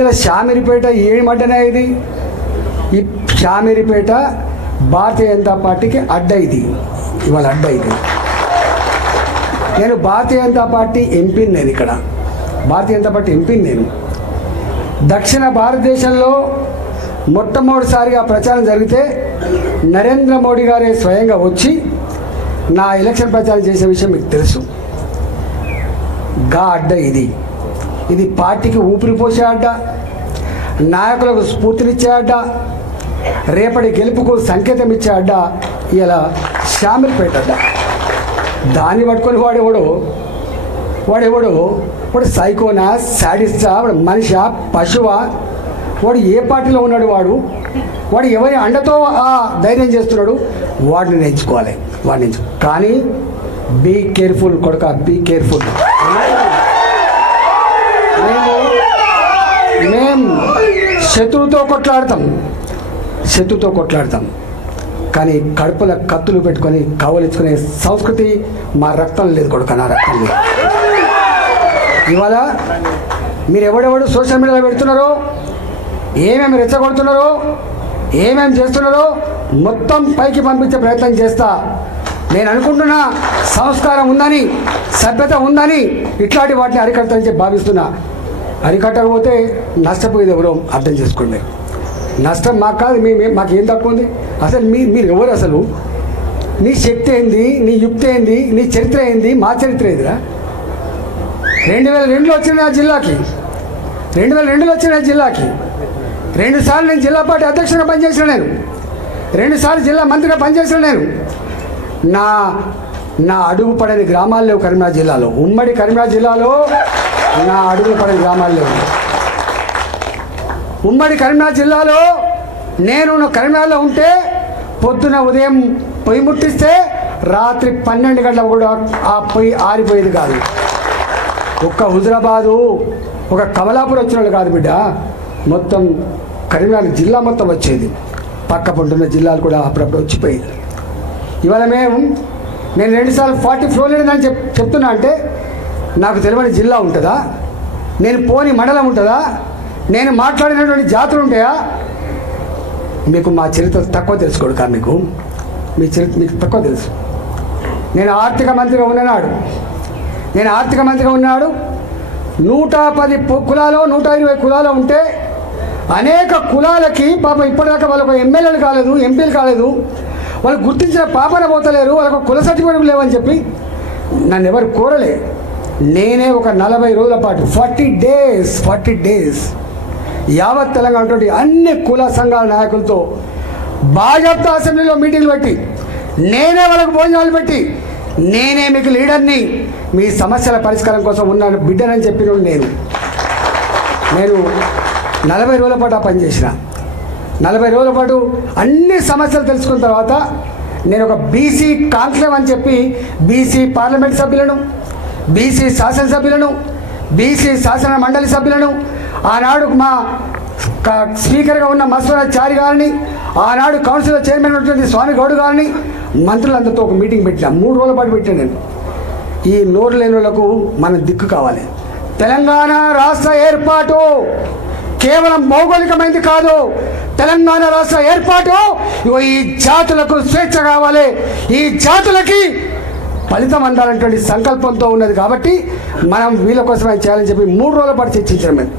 ఇలా షామీర్పేట ఏమంటేనే ఇది ఈ షామీర్పేట భారతీయ జనతా పార్టీకి అడ్డ ఇది, ఇవాళ అడ్డ ఇది. నేను భారతీయ జనతా పార్టీ ఎంపీని, నేను ఇక్కడ భారతీయ జనతా పార్టీ ఎంపీని. నేను దక్షిణ భారతదేశంలో మొట్టమొదటిసారిగా ప్రచారం జరిగితే నరేంద్ర మోడీ గారే స్వయంగా వచ్చి నా ఎలక్షన్ ప్రచారం చేసే విషయం మీకు తెలుసు. గా అడ్డ ఇది, ఇది పార్టీకి ఊపిరి పోసే అడ్డ, నాయకులకు స్ఫూర్తినిచ్చే అడ్డ, రేపటి గెలుపుకు సంకేతం ఇచ్చే అడ్డ ఇలా షామీర్పేట అడ్డ. దాన్ని పట్టుకొని వాడు సైకోనా, శాడిస్టా, వాడు మనిషా, పశువా, వాడు ఏ పార్టీలో ఉన్నాడు, వాడు ఎవరి అండతో ఆ ధైర్యం చేస్తున్నాడు, వాడిని ఎంచుకోవాలి, కానీ బీ కేర్ఫుల్ కొడుక, బీ కేర్ఫుల్. మేము శత్రువుతో కొట్లాడతాం, కానీ కడుపుల కత్తులు పెట్టుకొని కవలించుకునే సంస్కృతి మా రక్తం లేదు కొడుక, నా రక్తం లేదు. ఇవాళ మీరు ఎవడెవడు సోషల్ మీడియాలో పెడుతున్నారో, ఏమేమి రెచ్చగొడుతున్నారో, ఏమేమి చేస్తున్నారో మొత్తం పైకి పంపించే ప్రయత్నం చేస్తా. నేను అనుకుంటున్నా సంస్కారం ఉందని, సభ్యత ఉందని ఇట్లాంటి వాటిని అరికడతానని చెప్పి భావిస్తున్నా. అరికట్టకపోతే నష్టపోయేది ఎవరో అర్థం చేసుకోండి. నష్టం మాకు కాదు, మాకు ఏం తక్కువ ఉంది? అసలు మీరు ఎవరు? అసలు నీ శక్తి ఏంది, నీ యుక్తి ఏంది, నీ చరిత్ర ఏంది, మా చరిత్ర ఏందిరా? 2002లో వచ్చిన నా జిల్లాకి, 2002లో వచ్చిన నా జిల్లాకి 2 సార్లు నేను జిల్లా పార్టీ అధ్యక్షుడిగా పనిచేసిన, నేను 2 సార్లు జిల్లా మంత్రిగా పనిచేసిన. నేను నా అడుగు పడని గ్రామాలు లేవు కరీంనగర్ జిల్లాలో, ఉమ్మడి కరీంనగర్ జిల్లాలో నా అడుగు పడని గ్రామాలు లేవు. ఉమ్మడి కరీంనగర్ జిల్లాలో నేను కరీంనగర్లో ఉంటే పొద్దున ఉదయం పొయ్యి ముట్టిస్తే రాత్రి 12 గంటలకు కూడా ఆ పొయ్యి ఆరిపోయేది కాదు. ఒక్క హుజరాబాదు, ఒక కమలాపూర్ వచ్చిన వాళ్ళు కాదు బిడ్డ, మొత్తం కరీంనగర్ జిల్లా మొత్తం వచ్చేది. పక్క పొంటున్న జిల్లాలు కూడా అప్పుడప్పుడు వచ్చిపోయేది. ఇవాళ నేను 2 సార్లు 40 ఫ్లోర్ లేదని చెప్తున్నా అంటే నాకు తెలియని జిల్లా ఉంటుందా? నేను పోని మండలం ఉంటుందా? నేను మాట్లాడినటువంటి జాతులు ఉంటాయా? మీకు మా చరిత్ర తక్కువ తెలుసుకోడు కా, మీ చరిత్ర మీకు తక్కువ తెలుసు. నేను ఆర్థిక మంత్రిగా ఉన్నాడు 110 కులాలు 120 కులాలు ఉంటే అనేక కులాలకి పాపం ఇప్పటిదాకా వాళ్ళకు ఎమ్మెల్యేలు కాలేదు, ఎంపీలు కాలేదు, వాళ్ళు గుర్తించిన పాపన పోతలేరు, వాళ్ళకు కుల సర్టిఫికేట్ లేవని చెప్పి నన్ను ఎవరు కోరలే. నేనే ఒక 40 రోజుల పాటు 40 డేస్ యావత్ తెలంగాణ అన్ని కుల సంఘాల నాయకులతో భాజపా అసెంబ్లీలో మీటింగ్లు పెట్టి, నేనే వాళ్ళకు భోజనాలు పెట్టి, నేనే మీకు లీడర్ని, మీ సమస్యల పరిష్కారం కోసం ఉన్నాను బిడ్డనని చెప్పిన నేను 40 రోజుల పాటు ఆ పనిచేసిన. 40 రోజుల పాటు అన్ని సమస్యలు తెలుసుకున్న తర్వాత నేను ఒక బీసీ కాంక్లేవ్ అని చెప్పి బీసీ పార్లమెంట్ సభ్యులను, బీసీ శాసనసభ్యులను, బీసీ శాసన మండలి సభ్యులను, ఆనాడు మా స్పీకర్గా ఉన్న మస్వరాజ్ చారి గారిని, ఆనాడు కౌన్సిల్ చైర్మన్ ఉన్నటువంటి స్వామి గౌడ్ గారిని, మంత్రులందరితో ఒక మీటింగ్ పెట్టిన. 3 రోజుల పాటు పెట్టాను నేను. ఈ నోరు లేని వాళ్ళకు మన దిక్కు కావాలి. తెలంగాణ రాష్ట్ర ఏర్పాటు కేవలం భౌగోళికమైనది కాదు. తెలంగాణ రాష్ట్ర ఏర్పాటు ఈ జాతులకు స్వేచ్ఛ కావాలి, ఈ జాతులకి ఫలితం అందాలనేటువంటి సంకల్పంతో ఉన్నది. కాబట్టి మనం వీళ్ళ కోసమే చేయాలని చెప్పి 3 రోజుల పాటు చర్చించాం మేము.